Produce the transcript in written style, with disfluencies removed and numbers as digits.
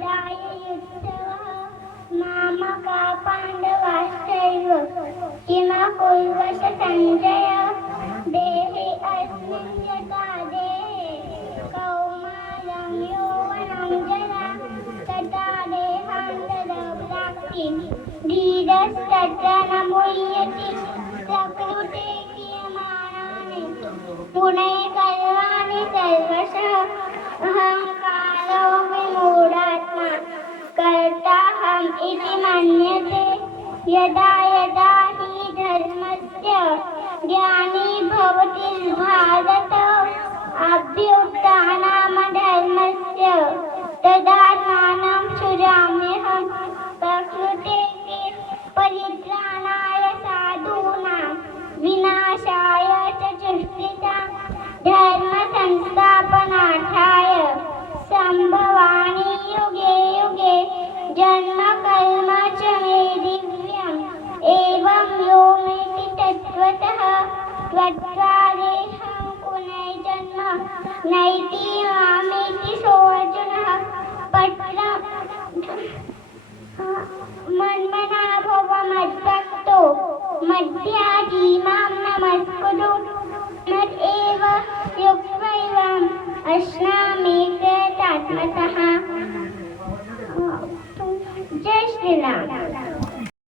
यदाय युद्धवः मामका पाण्डवाश्चैव किमा कुर्वत सञ्जय देहे अस्मिन् यथा देहे कौमारं यौवनं जरा तथा देहान्तरप्राप्ति धीरस्तत्र न मुह्यति प्रकृते क्रियमाणानि गुणैः कर्माणि सर्वशः अहंकारो विमूढात्मा कर्ताहम् इति मन्यते यदा यदा हि धर्मस्य ग्लानिर्भवति भारत अभ्युत्थानमधर्मस्य तदात्मानं सृजाम्यहं प्रकृतेः परित्राणाय साधूनां विनाशाय च दुष्कृतां धर्म संस्थापनार्थाय संभवामि युगे युगे जन्म कर्म च मे दिव्यम् एवं यो मेति तत्त्वतः त्वत्पादेहं पुनर्जन्म नैति मामेति सोऽर्जुनः मन्मना भव मद्भक्तो मद्याजी मां नमस्कुरु मद्एव युक्त्वैवम् अश्नामि कृतात्मतः। जय श्री राम।